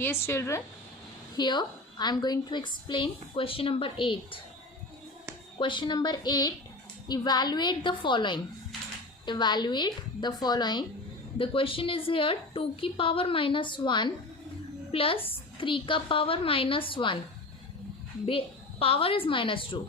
Yes, children. Here I am going to explain question number 8. Question number 8. Evaluate the following. Evaluate the following. The question is here 2 की power minus 1 plus 3 का power minus 1. Power is minus 2.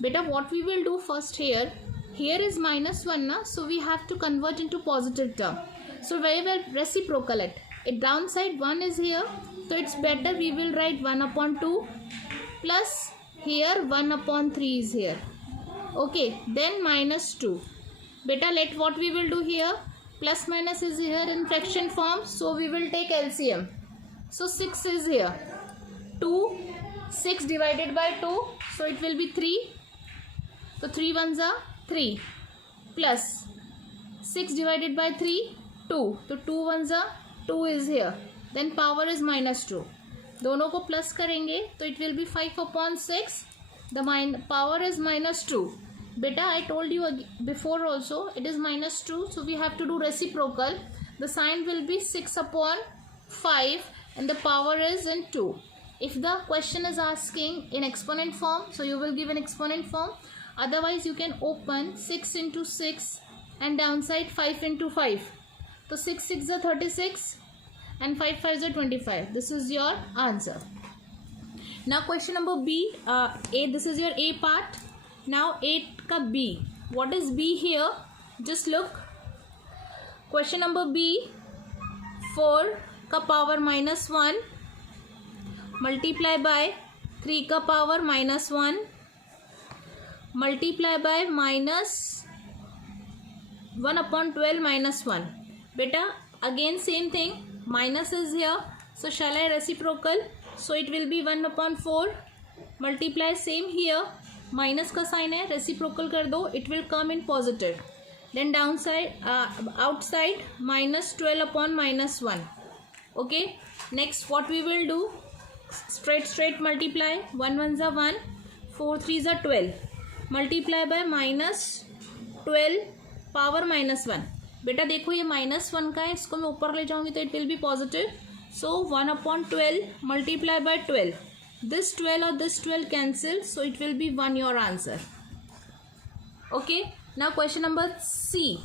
Beta, what we will do first here? Here is minus 1 na, so we have to convert into positive term. So very well reciprocal it. It downside 1 is here, so it's better we will write 1 upon 2 plus here 1 upon 3 is here. Okay, then minus 2. Beta, let what we will do here, plus minus is here in fraction form, so we will take LCM. So 6 is here. 6 divided by 2, so it will be 3. So 3 ones are 3 plus 6 divided by 3, 2. So 2 ones are 2 is here. Then power is minus 2. दोनों को plus करेंगे तो it will be 5 upon 6. The power is minus 2. Beta, I told you before also it is minus 2. So we have to do reciprocal. The sign will be 6 upon 5 and the power is in 2. If the question is asking in exponent form, so you will give an exponent form. Otherwise you can open 6 into 6 and downside 5 into 5. So 6 6 are 36 and 5 5 are 25. This is your answer. Now question number B. A. This is your A part. Now 8 ka B. What is B here? Just look. Question number B. 4 ka power minus 1 multiply by 3 ka power minus 1 multiply by minus 1 upon 12 minus 1. Beta, again same thing, minus is here, so shall I reciprocal? So it will be 1 upon 4 multiply same here, minus का sign है, reciprocal कर दो, it will come in positive. Then downside outside minus 12 upon minus 1. Okay, next what we will do, straight multiply, 1 ones are 1, 4 threes are 12, multiply by minus 12 power minus 1. बेटा देखो ये minus 1 का है, इसको मैं ऊपर ले जाऊंगी तो it will be positive. So 1 upon 12 multiply by 12. This 12 और this 12 cancel, so it will be 1 your answer. Okay, now question number C.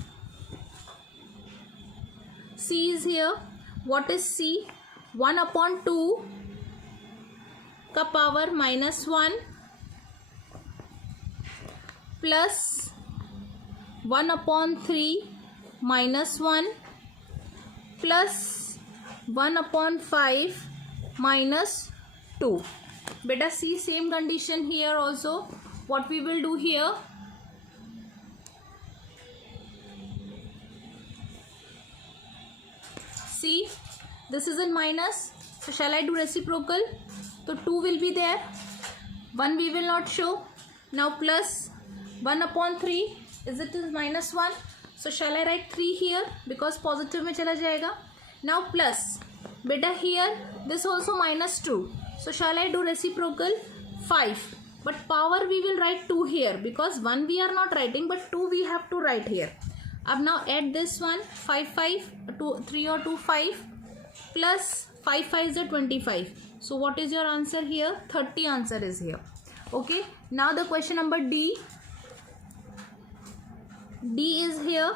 C is here. What is C? 1 upon 2 का power minus 1 plus 1 upon 3 minus 1 plus 1 upon 5 minus 2. Beta, see same condition here also. What we will do here? See, this is in minus. So shall I do reciprocal? So 2 will be there. 1 we will not show. Now plus 1 upon 3. Is it is minus 1? So shall I write 3 here because positive में चला जाएगा. Now plus, beta here this also minus 2. So shall I do reciprocal? 5. But power we will write 2 here because 1 we are not writing but 2 we have to write here. अब now add this one, 5 5 2 3 or 2 5 plus 5 5 is 25. So what is your answer here? 30 answer is here. Okay. Now the question number D. D is here.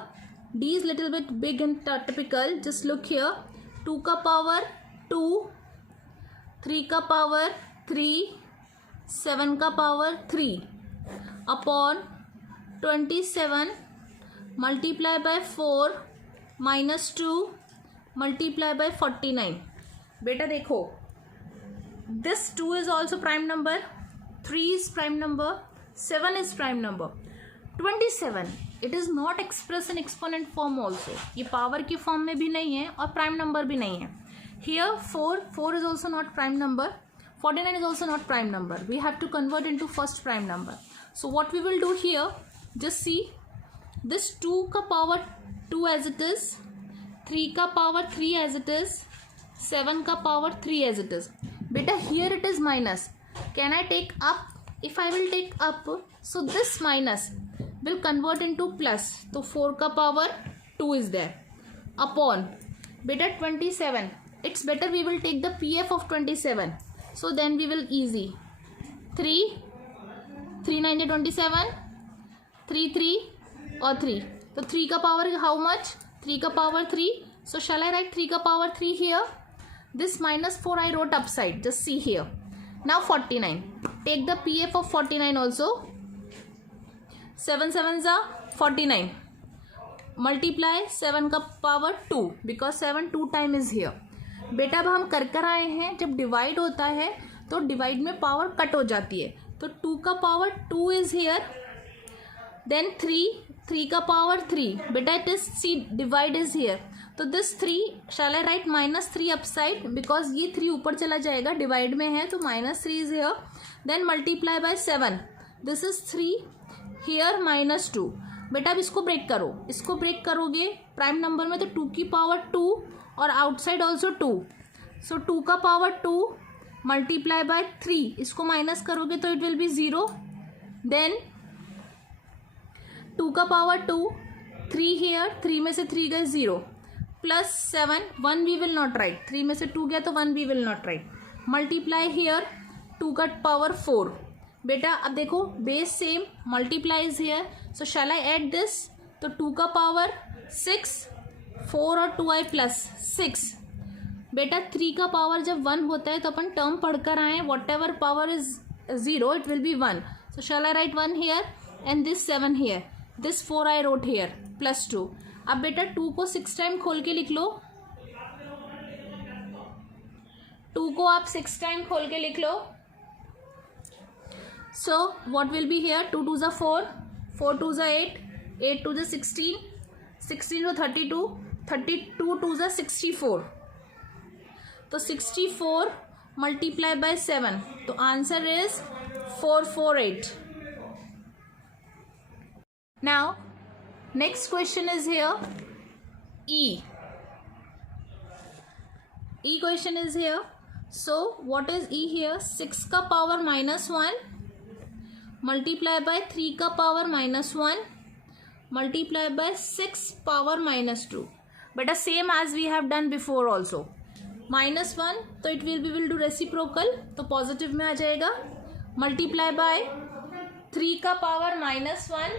D is little bit big and typical. Just look here. 2 का power 2, 3 का power 3, 7 का power 3 upon 27 multiply by 4 minus 2 multiply by 49. बेटा देखो, this 2 is also prime number, 3 is prime number, 7 is prime number. 27 it is not express in exponent form also. ये power की form में भी नहीं है और प्राइम नंबर भी नहीं है. Here 4 is also not prime number. 49 is also not prime number. We have to convert in to first prime number. So what we will do here, just see this 2 का power 2 as it is, 3 का power 3 as it is, 7 का power 3 as it is. बेटा here it is minus. Can I take up? If I will take up, so this minus will convert into plus. तो 4 का power 2 is there upon beta 27. it's better we will take the PF of 27. So then we will easy. 3 9 27, 3 3 और 3. तो 3 का power how much? 3 का power 3. So shall I write 3 का power 3 here? This minus 4 I wrote upside. Just see here. Now 49. Take the PF of 49 also. 7 7s are 49. Multiply 7 का power 2 because 7 2 time is here. बेटा अब हम कर आए हैं, जब डिवाइड होता है तो डिवाइड में पावर कट हो जाती है. तो 2 का पावर 2 इज हियर. देन 3 का पावर 3. बेटा it is C divide is here. तो this 3 shall I write -3 upside because ये 3 ऊपर चला जाएगा, डिवाइड में है तो -3 is here. Then multiply by 7. This is 3 here -2. बेटा अब इसको ब्रेक करो. इसको ब्रेक करोगे प्राइम नंबर में तो 2 की पावर 2 और आउटसाइड ऑल्सो 2. सो 2 का पावर 2 मल्टीप्लाई बाय 3. इसको माइनस करोगे तो इट विल बी 0. देन 2 का पावर 2, 3 हियर, 3 में से 3 गए 0 plus 7. 1 we will not write. 3 में से 2 गया तो 1 we will not write. Multiply here 2 का पावर 4. बेटा अब देखो base same, multiplies here. So shall I add this. तो 2 का पावर 6, 4 और 2 आई प्लस 6. बेटा 3 का पावर जब 1 होता है तो अपन टर्म पढ़कर आए. Whatever power is 0 it will be 1. So shall I write 1 here and this 7 here. This 4 I wrote here plus 2. अब बेटा 2 को 6 टाइम खोल के लिख लो. 2 को आप 6 टाइम खोल के लिख लो. So what will be here? 2 2s are 4, 4 2s are 8, 8 2s are 16, 16 to 32, 32 2s are 64. तो 64 multiply by 7. तो answer is 448. Now next question is here. E question is here. So what is E here? 6 का power -1 multiply bye 3 का power -1 multiply bye 6 power -2. बेटा same as we have done before also. -1 तो it will do reciprocal तो positive में आ जाएगा. Multiply by 3 का power -1,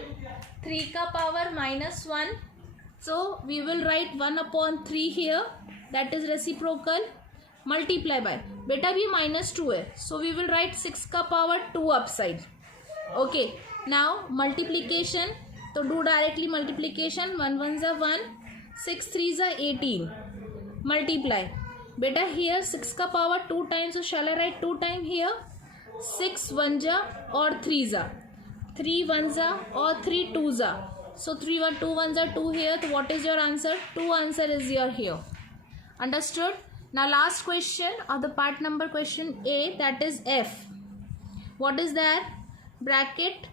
3 का power -1. So we will write 1/3 here, that is reciprocal. Multiply by बेटा भी -2 है सो वी विल राइट 6 का power 2 upside. Okay, now multiplication. तो do directly multiplication. 1 1s are 1, 6 3s are 18. Multiply. बेटा here 6 का power 2 times. So shall I write 2 times here? 6 1s are और 3s are. 3 1s are और 3 2s are. So 3 1 2 1s are 2 here. So what is your answer? 2 answer is your here. Understood? Now last question of the part number question A, that is F. What is that? Bracket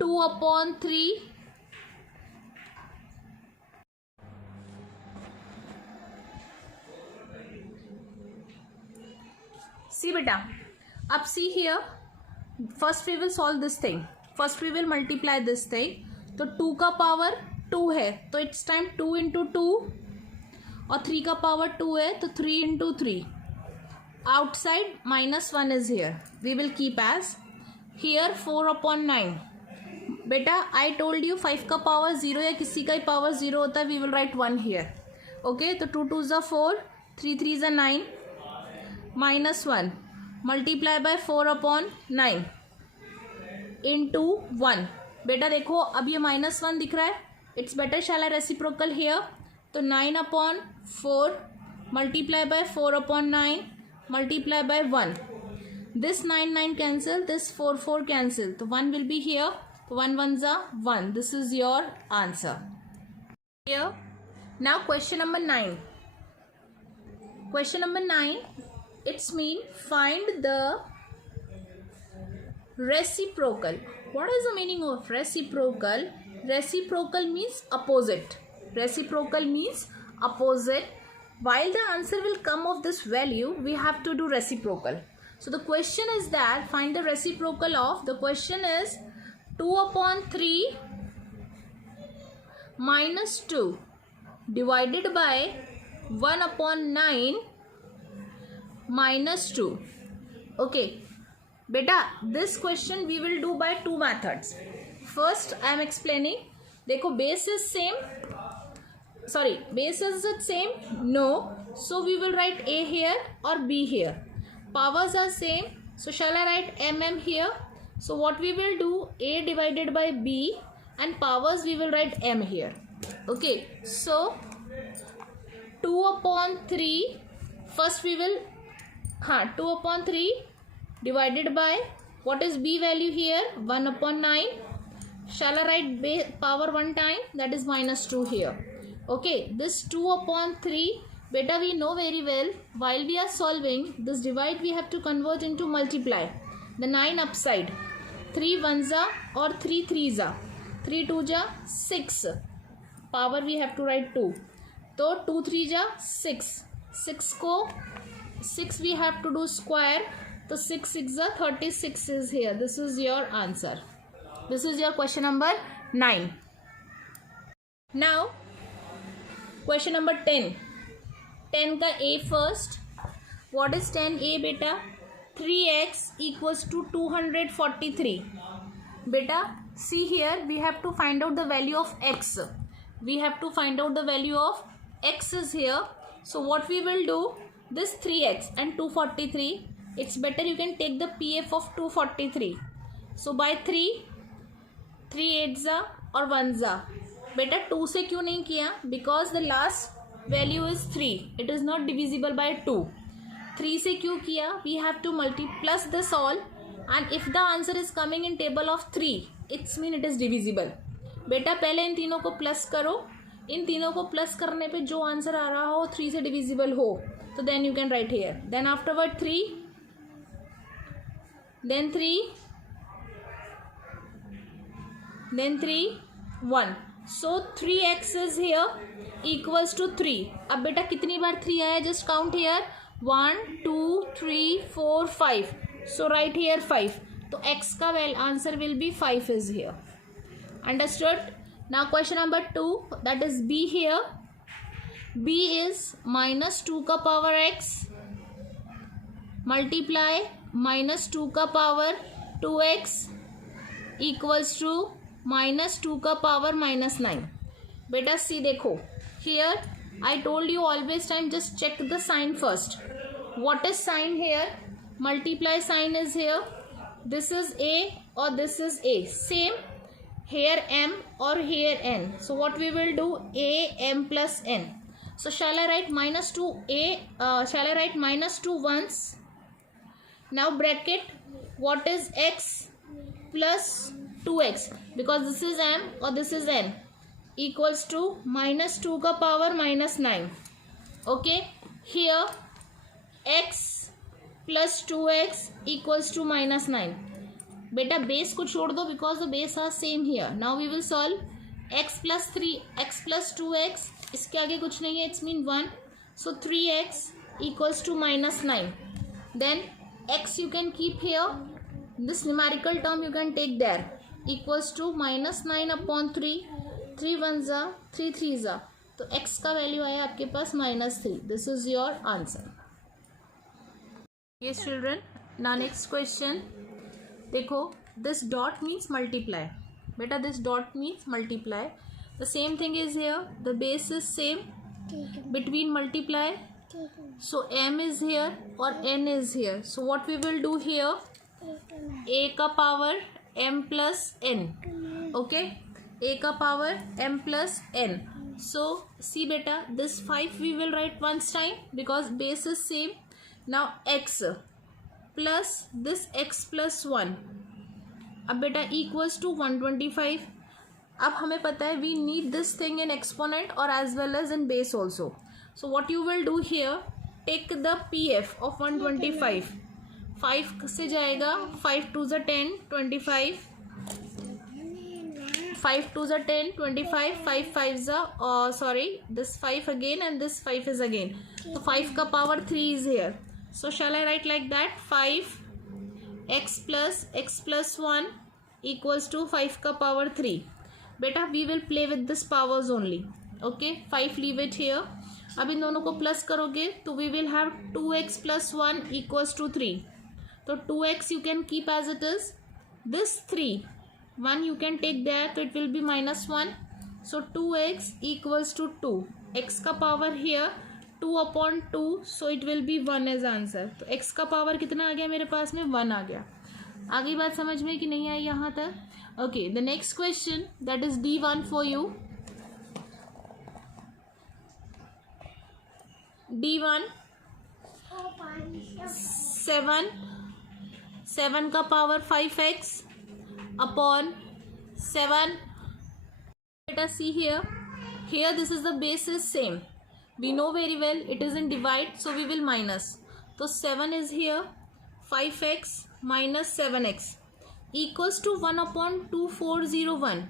2/3 see beta. अब see here, first we will solve this thing. First we will multiply this thing. तो 2 का power 2 है तो it's time 2 into 2 और 3 का power 2 है तो 3 into 3. Outside -1 is here. We will keep as here 4/9. बेटा आई टोल्ड यू 5 का पावर 0 या किसी का ही पावर 0 होता है. We will write 1 here. Okay तो 2 2s are 4, 3 3s are 9, -1 multiply by 4/9 into 1. बेटा देखो अब ये -1 दिख रहा है. It's better shall I reciprocal here. तो 9/4 multiply by 4/9 multiply by 1. This 9 9 cancel, this 4 4 cancel. So 1 will be here. 1 1s are 1. This is your answer. Here. Now question number 9. Question number 9. It's mean find the reciprocal. What is the meaning of reciprocal? Reciprocal means opposite. Reciprocal means opposite. While the answer will come of this value, we have to do reciprocal. So the question is that find the reciprocal of, the question is 2/3 minus 2 divided by 1/9 -2. Okay, beta, this question we will do by two methods. First I am explaining. देखो base is same, sorry, base is it same? No, so we will write a here or b here. Powers are same, so shall I write mm here? So what we will do, a divided by b, and powers we will write m here. Okay, so 2/3, first we will 2/3 divided by, what is b value here? 1/9. Shall I write power one time? That is -2 here. Okay, this 2/3, beta, we know very well, while we are solving this divide we have to convert into multiply. The 9 upside, 3 1s or 3 3s, 3 2s 6, power we have to write 2, तो 2 3s 6, 6 को 6 we have to do square, तो 6 6 36 is here. This is your answer. This is your question number 9. Now question number 10. 10 का a first. What is 10a beta? 3x equals to 243. Beta, see here we have to find out the value of x. We have to find out the value of x is here. So what we will do, this 3x and 243, it's better you can take the pf of 243. So by 3 8s और 1s. बेटा 2 से क्यों नहीं किया? Because the last value is 3, it is not divisible by 2. 3 से क्यों किया? We have to plus this all, and if the answer is coming in table of 3, it's mean it is divisible. बेटा पहले इन तीनों को प्लस करो, इन तीनों को प्लस करने पे जो आंसर आ रहा हो 3 से डिविजिबल हो, तो then you can write here. Then afterward 3, then 3, then 3 1. So 3x is here equals to 3. अब बेटा कितनी बार 3 आया? Just count here, 1 2 3 4 5. So write here 5. तो x का answer will be 5 is here. Understood? Now question number 2, that is b here. b is -2 का power x multiply -2 का power 2x equals to -2 का power -9. बेटा सी देखो, here I told you always time just check the sign first. What is sign here? Multiply sign is here. This is a or this is a. Same here m or here n. So what we will do, a m plus n. So shall I write -2 a? Shall I write -2 once? Now bracket, what is x plus 2x, because this is m or this is n, equals to -2 का power -9. Okay, here x plus 2x equals to -9. बेटा base को छोड़ दो, because the base are same here. Now we will solve x plus 3, x plus 2x, इसके आगे कुछ नहीं है, it's mean 1. So 3x equals to -9. Then x you can keep here, this numerical term you can take there, equals to -9/3, 3 1s 3 3s, तो x का value आया आपके पास -3. This is your answer. Yes children, now next question देखो, this dot means multiply. बेटा this dot means multiply. The same thing is here, the base is same between multiply, so m is here or n is here. So what we will do here, a का power m plus n. Okay, a का power m plus n. So see beta, this 5 we will write once time because base is same. Now x plus this x plus 1, अब बेटा equals to 125. अब हमें पता है we need this thing in exponent or as well as in base also. So what you will do here, take the PF of 125. 5 से जाएगा, 5 2s 10, 25, 5 2s 10, 25, 5 5s sorry, this 5 again and this 5 is again. So 5 का power 3 is here. So shall I write like that, 5 x plus 1 equals to 5 का power 3. Beta we will play with this powers only. Okay, 5 leave it here. अब इन दोनों को plus करोगे तो we will have 2x + 1 = 3. तो 2x you can keep as it is. This 3, 1 you can take there, so it will be -1. So 2x = 2. x का power here 2/2, so it will be 1 as answer. तो x का power कितना आ गया मेरे पास में? 1 आ गया. आगे बात समझ में कि नहीं आई यहाँ तक? Okay, the next question that is D1 for you. D1 7 का power 5x upon 7. Let us see here. Here this is the base is same. We know very well it is in divide, so we will minus. So 7 is here. 5x minus 7x equals to 1/2401.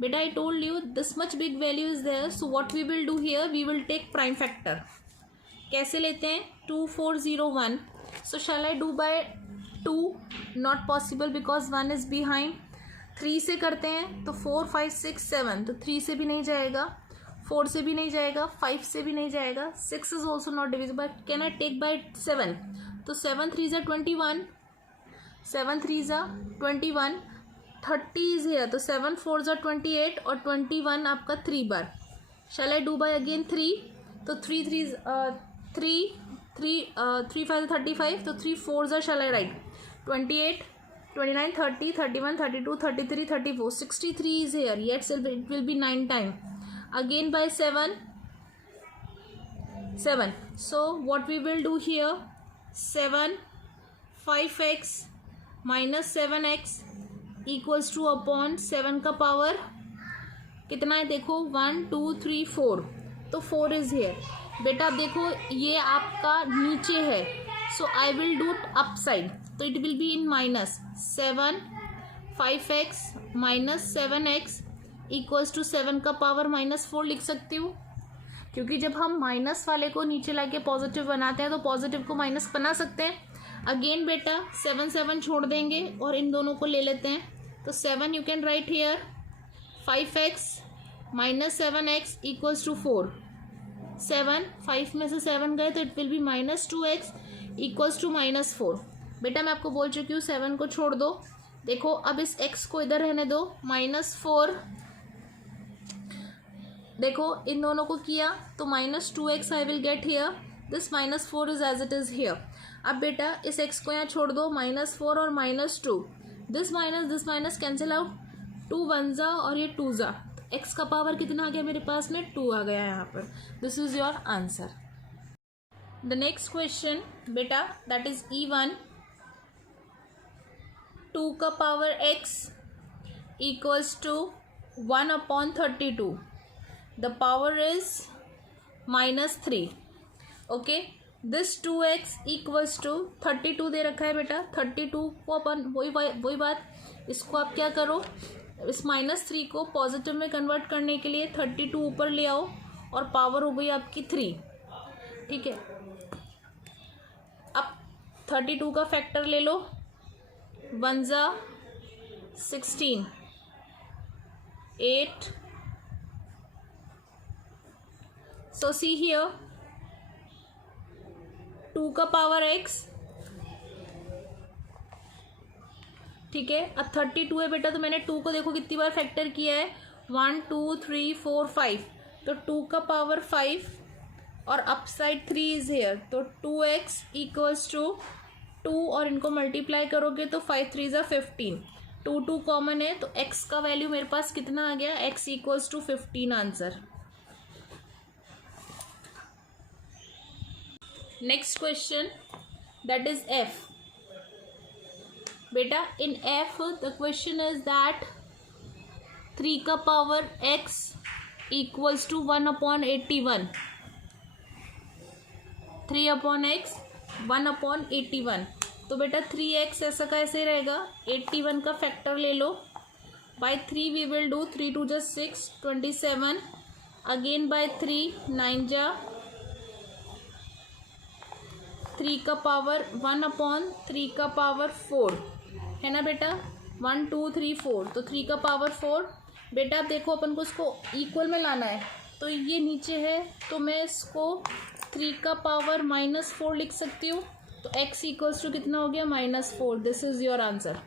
Beta, I told you this much big value is there. So what we will do here? We will take prime factor. कैसे लेते हैं? 2401. So shall I do by 2? Not possible because 1 is behind. 3 से करते हैं तो 4 5 6 7, तो 3 से भी नहीं जाएगा, 4 से भी नहीं जाएगा, 5 से भी नहीं जाएगा, 6 is also not divisible. Can I take by 7? तो 7 3s are 21, 7 3s are 21, 30 is here, तो 7 4s are 28 और 21 आपका 3 बार. Shall I do by again 3? तो 3 3s 3 5 35, तो 3 4s are shall I write 28 29 30 31 32 33 34 63 is here. Yes, it will be 9 times. Again by 7. So what we will do here? 7 5x minus 7x equals to upon 7 का power कितना है? देखो 1 2 3 4, तो 4 is here. बेटा देखो ये आपका नीचे है, so I will do it upside, तो it will be in minus. 7 5x minus 7x equals to 7 का पावर -4 लिख सकती हूँ, क्योंकि जब हम माइनस वाले को नीचे लाके पॉजिटिव बनाते हैं तो पॉजिटिव को माइनस बना सकते हैं. अगेन बेटा 7 7 छोड़ देंगे और इन दोनों को ले लेते हैं, तो 7 you can write here. 5x minus 7x equals to 4. 7 5 में से 7 गए तो it will B -2x equals to -4. बेटा मैं आपको बोल चुकी हूँ 7 को छोड़ दो. देखो अब इस x को इधर रहने दो, -4. देखो इन दोनों को किया तो -2x I will get here. This -4 is as it is here. अब बेटा इस x को यहाँ छोड़ दो, -4 और -2. दिस माइनस कैंसिल आउट, 2 1 जा और ये 2 जा. x का पावर कितना आ गया मेरे पास में? 2 आ गया यहाँ पर. This is your answer. The next question बेटा दैट इज E1. 2 का power x equals to 1/32. The power is -3. Okay, this 2x equals to 32 दे रखा है बेटा. 32 को अपन वही बात, इसको आप क्या करो, इस -3 को पॉजिटिव में कन्वर्ट करने के लिए 32 ऊपर ले आओ और पावर हो गई आपकी 3. ठीक है, अब 32 का फैक्टर ले लो. 1 जा 16, 8. So see here 2 का पावर x. ठीक है, अब 32 है बेटा, तो मैंने 2 को देखो कितनी बार फैक्टर किया है, 1 2 3 4 5, तो 2 का पावर 5 और अपसाइड 3 इज हेयर, तो 2x equals to 2 और इनको मल्टीप्लाई करोगे तो 5 3 जा 15. 2 2 कॉमन है तो x का वैल्यू मेरे पास कितना आ गया? x equals to 15 answer. Next question that is F. बेटा in F the question is that 3 का power x equals to 1/81. 3/x 1/81. तो बेटा 3x ऐसा का ऐसे रहेगा. 81 का फैक्टर ले लो. by 3 we will do 3 2 जा 6 27. अगेन by 3 9 जा 3 का पावर 1/3 का पावर 4 है ना बेटा. 1 2 3 4, तो 3 का पावर 4. बेटा आप देखो अपन को इसको इक्वल में लाना है, तो ये नीचे है, तो मैं इसको 3 का पावर -4 लिख सकती हूँ। तो x इक्वल्स टू कितना हो गया? -4। This is your answer.